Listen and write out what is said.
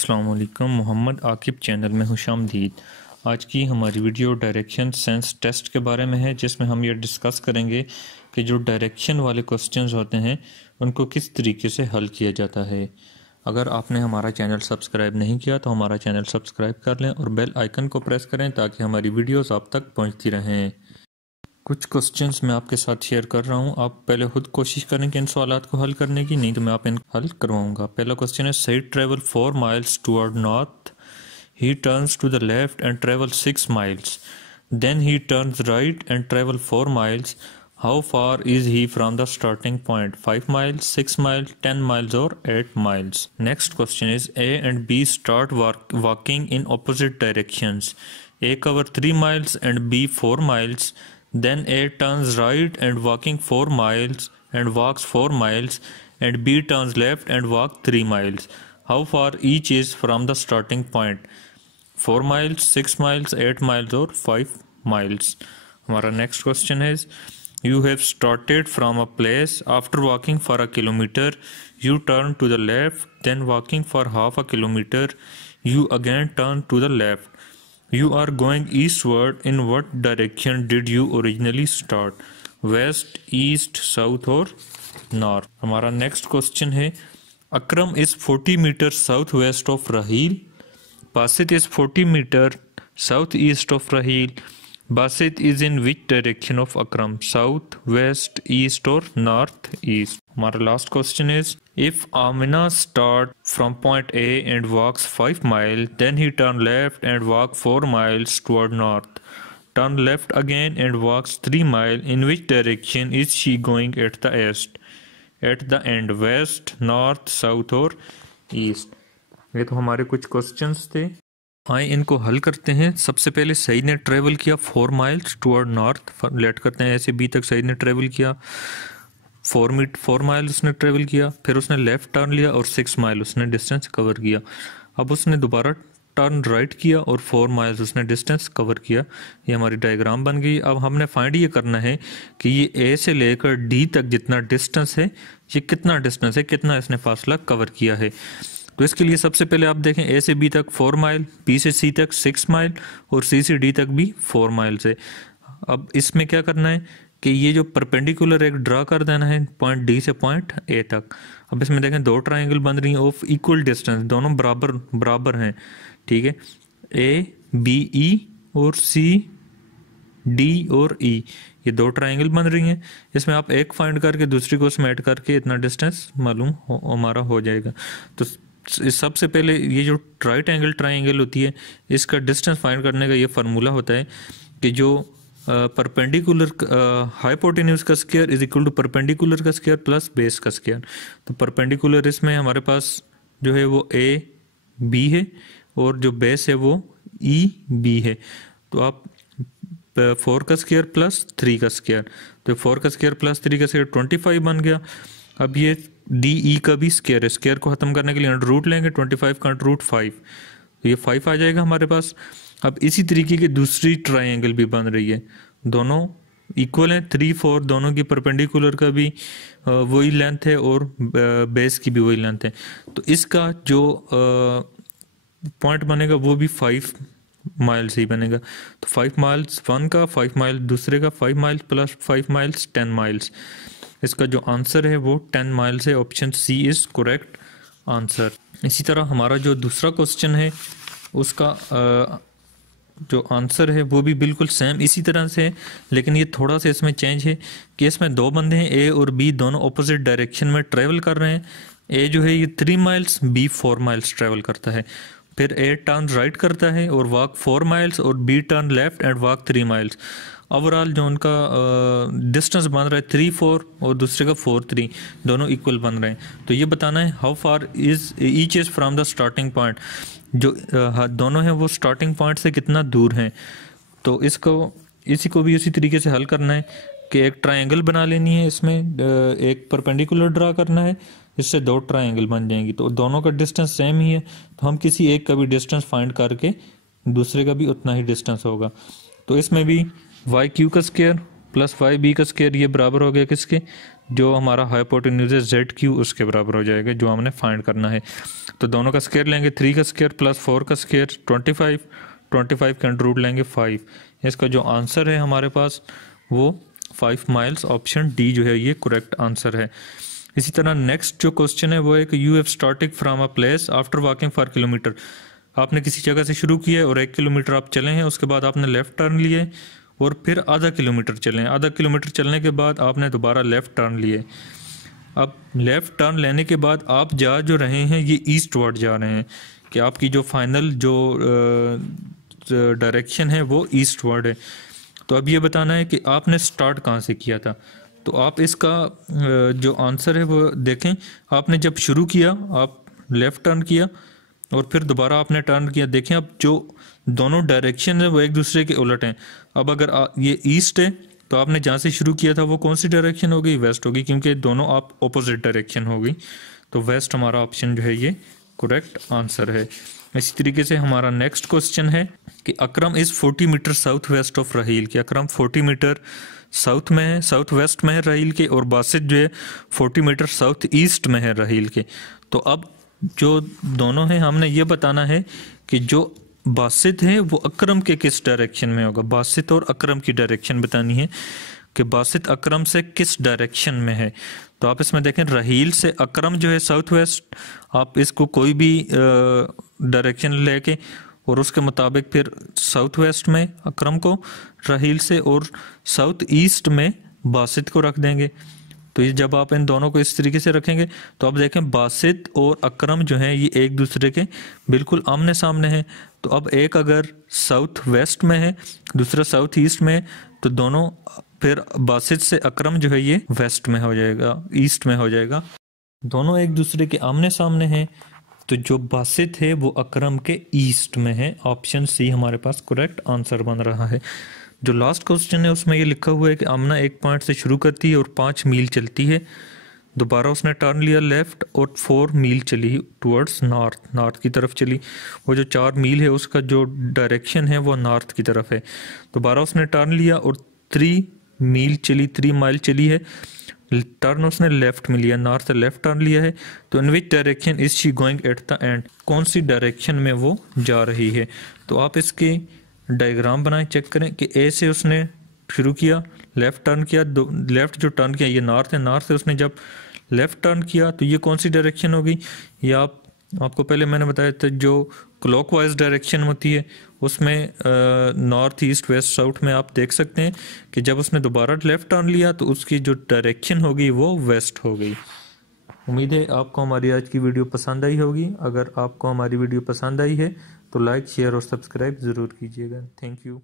अस्सलाम वालेकुम, मोहम्मद आकिब चैनल में खुशामदीद। आज की हमारी वीडियो डायरेक्शन सेंस टेस्ट के बारे में है, जिसमें हम ये डिस्कस करेंगे कि जो डायरेक्शन वाले क्वेश्चंस होते हैं उनको किस तरीके से हल किया जाता है। अगर आपने हमारा चैनल सब्सक्राइब नहीं किया तो हमारा चैनल सब्सक्राइब कर लें और बेल आइकन को प्रेस करें ताकि हमारी वीडियोस आप तक पहुंचती रहें। कुछ क्वेश्चंस मैं आपके साथ शेयर कर रहा हूं, आप पहले खुद कोशिश करें कि इन सवालात को हल करने की, नहीं तो मैं आप इन हल करवाऊंगा। पहला क्वेश्चन है, Saeed travel 4 miles toward north, he turns to the left and travel 6 miles, then he turns right and travel 4 miles, how far is he from the starting point? 5 miles, 6 miles, 10 miles और 8 miles? Next question is, A and B start walking in opposite directions, A cover 3 miles and B 4 miles, then A turns right and walking 4 miles and walks 4 miles, and B turns left and walks 3 miles. How far each is from the starting point? 4 miles, 6 miles, 8 miles or 5 miles? हमारा next question is, you have started from a place. After walking for a kilometer, you turn to the left, then walking for half a kilometer, you again turn to the left. You are going eastward. In what direction did you originally start? West, east, south और north? हमारा next question है, Akram is 40 meters southwest of Rahil. Basit is 40 meters southeast of Rahil. Basit is in which direction of Akram? South, west, east or northeast? हमारा last question is, if Amina start from point A and walks 5 miles, then he turn left and walk 4 miles toward north. Turn left again and walks 3 miles. In which direction is she going at the end? West, north, south और east? ये तो हमारे कुछ questions थे, आए इनको हल करते हैं। सबसे पहले सईद ने ट्रेवल किया 4 miles टुवर्ड नॉर्थ, लेट करते हैं ऐसे बी तक सईद ने ट्रेवल किया 4 miles उसने ट्रेवल किया, फिर उसने लेफ्ट टर्न लिया और 6 miles उसने डिस्टेंस कवर किया। अब उसने दोबारा टर्न राइट किया और 4 miles उसने डिस्टेंस कवर किया। ये हमारी डायग्राम बन गई। अब हमने फाइंड ये करना है कि ये ए से लेकर डी तक जितना डिस्टेंस है, ये कितना डिस्टेंस है, कितना इसने फासला कवर किया है। तो इसके लिए सबसे पहले आप देखें, ए से बी तक 4 miles, बी से सी तक 6 miles और सी से डी तक भी 4 miles है। अब इसमें क्या करना है कि ये जो परपेंडिकुलर एक ड्रा कर देना है पॉइंट डी से पॉइंट ए तक। अब इसमें देखें दो ट्रायंगल बन रही हैं ऑफ इक्वल डिस्टेंस, दोनों बराबर हैं, ठीक है, ए बी ई और सी डी और ई, ये दो ट्रायंगल बन रही हैं। इसमें आप एक फाइंड करके दूसरी को उसमें ऐड करके इतना डिस्टेंस मालूम हमारा हो जाएगा। तो सबसे पहले ये जो राइट एंगल ट्रायंगल होती है, इसका डिस्टेंस फाइंड करने का ये फार्मूला होता है कि जो परपेंडिकुलर हाइपोटेन्यूज का square is equal to perpendicular का स्क्वायर प्लस बेस का स्क्वायर। तो परपेंडिकुलर इसमें हमारे पास जो है वो ए बी है और जो बेस है वो ई बी है। तो आप 4 का स्क्वायर प्लस 3 का स्क्वायर, तो 4 का स्क्वायर प्लस 3 का स्क्वायर 25 बन गया। अब ये डी ई का भी स्क्वायर है, स्क्वायर को खत्म करने के लिए अंडर रूट लेंगे, 25 का अंडर रूट 5, तो ये 5 आ जाएगा हमारे पास। अब इसी तरीके की दूसरी ट्रायंगल भी बन रही है, दोनों इक्वल हैं, 3 4 दोनों की परपेंडिकुलर का भी वही लेंथ है और बेस की भी वही लेंथ है। तो इसका जो पॉइंट बनेगा वो भी 5 miles ही बनेगा। तो 5 miles वन का, 5 miles दूसरे का, 5 miles प्लस 5 miles 10 miles। इसका जो आंसर है वो 10 miles है। Option C is correct answer. इसी तरह हमारा जो दूसरा क्वेश्चन है उसका जो आंसर है वो भी बिल्कुल सेम इसी तरह से है, लेकिन ये थोड़ा सा इसमें चेंज है कि इसमें दो बंदे हैं, ए और बी दोनों ऑपोजिट डायरेक्शन में ट्रेवल कर रहे हैं। ए जो है ये 3 miles, बी 4 miles ट्रेवल करता है। फिर ए टर्न राइट करता है और वॉक 4 miles और be turn left and walk 3 miles। Overall जो उनका डिस्टेंस बन रहा है 3 4 और दूसरे का 4 3, दोनों इक्वल बन रहे हैं। तो ये बताना है how far is each is from the starting point, जो दोनों हैं वो स्टार्टिंग पॉइंट से कितना दूर हैं। तो इसी को भी उसी तरीके से हल करना है कि एक ट्रायंगल बना लेनी है, इसमें एक परपेंडिकुलर ड्रा करना है, इससे दो ट्रायंगल बन जाएंगी। तो दोनों का डिस्टेंस सेम ही है, तो हम किसी एक का भी डिस्टेंस फाइंड करके दूसरे का भी उतना ही डिस्टेंस होगा। तो इसमें भी वाई क्यू का स्क्वायर प्लस 5b का स्क्वायर, ये बराबर हो गया किसके, जो हमारा हाइपोटेन्यूज है ZQ उसके बराबर हो जाएगा, जो हमने फाइंड करना है। तो दोनों का स्क्वायर लेंगे, 3 का स्क्वायर प्लस 4 का स्क्वायर 25 के अंडर रूट लेंगे 5। इसका जो आंसर है हमारे पास वो 5 माइल्स, ऑप्शन डी जो है ये करेक्ट आंसर है। इसी तरह नेक्स्ट जो क्वेश्चन है वो है कि you have starting from a place after walking 4 kilometre. आपने किसी जगह से शुरू किया और 1 किलोमीटर आप चले हैं, उसके बाद आपने लेफ़्ट टर्न लिए और फिर आधा किलोमीटर चले। आधा किलोमीटर चलने के बाद आपने दोबारा लेफ़्ट टर्न लिए। अब लेफ़्ट टर्न लेने के बाद आप जा जो रहे हैं ये ईस्ट वर्ड जा रहे हैं, कि आपकी जो फाइनल जो डायरेक्शन है वो ईस्ट वर्ड है। तो अब ये बताना है कि आपने स्टार्ट कहाँ से किया था। तो आप इसका जो आंसर है वो देखें, आपने जब शुरू किया आप लेफ़्ट टर्न किया और फिर दोबारा आपने टर्न किया। देखें अब जो दोनों डायरेक्शन है वो एक दूसरे के उलट हैं। अब अगर ये ईस्ट है तो आपने जहाँ से शुरू किया था वो कौन सी डायरेक्शन होगी, वेस्ट होगी, क्योंकि दोनों आप ऑपोजिट डायरेक्शन होगी। तो वेस्ट हमारा ऑप्शन जो है ये करेक्ट आंसर है। इसी तरीके से हमारा नेक्स्ट क्वेश्चन है कि Akram is 40 metre south west of Raheel, कि अकरम 40 मीटर साउथ में है, साउथ वेस्ट में है रहील के, और बासित जो है 40 मीटर साउथ ईस्ट में है रहील के। तो अब जो दोनों हैं हमने ये बताना है कि जो बासित है वो अकरम के किस डायरेक्शन में होगा। बासित और अकरम की डायरेक्शन बतानी है कि बासित अकरम से किस डायरेक्शन में है। तो आप इसमें देखें रहील से अकरम जो है साउथ वेस्ट, आप इसको कोई भी डायरेक्शन लेके और उसके मुताबिक फिर साउथ वेस्ट में अकरम को रहील से और साउथ ईस्ट में बासित को रख देंगे। तो ये जब आप इन दोनों को इस तरीके से रखेंगे तो आप देखें बासित और अकरम जो हैं ये एक दूसरे के बिल्कुल आमने सामने हैं। तो अब एक अगर साउथ वेस्ट में है दूसरा साउथ ईस्ट में है, तो दोनों फिर बासित से अकरम जो है ये वेस्ट में हो जाएगा, ईस्ट में हो जाएगा। दोनों एक दूसरे के आमने सामने हैं, तो जो बासित है वो अकरम के ईस्ट में है। ऑप्शन सी हमारे पास करेक्ट आंसर बन रहा है। जो लास्ट क्वेश्चन है उसमें ये लिखा हुआ है कि आमना एक पॉइंट से शुरू करती है और 5 मील चलती है, दोबारा उसने टर्न लिया लेफ़्ट और 4 मील चली टुवर्ड्स नॉर्थ की तरफ चली। वो जो 4 मील है उसका जो डायरेक्शन है वो नॉर्थ की तरफ है। दोबारा उसने टर्न लिया और 3 माइल चली है, टर्न उसने लेफ्ट में लिया, नॉर्थ से लेफ्ट टर्न लिया है। तो in which direction is she going at the end, कौन सी डायरेक्शन में वो जा रही है। तो आप इसके डायग्राम बनाएं, चेक करें कि ए से उसने शुरू किया, लेफ़्ट टर्न किया, लेफ़्ट जो टर्न किया ये नॉर्थ है, नॉर्थ से उसने जब लेफ़्ट टर्न किया तो ये कौन सी डायरेक्शन होगी। ये आपको पहले मैंने बताया था जो क्लॉकवाइज डायरेक्शन होती है उसमें नॉर्थ ईस्ट वेस्ट साउथ में आप देख सकते हैं कि जब उसने दोबारा लेफ़्ट टर्न लिया तो उसकी जो डायरेक्शन होगी वो वेस्ट हो गई। उम्मीद है आपको हमारी आज की वीडियो पसंद आई होगी। अगर आपको हमारी वीडियो पसंद आई है तो लाइक शेयर और सब्सक्राइब ज़रूर कीजिएगा। Thank you.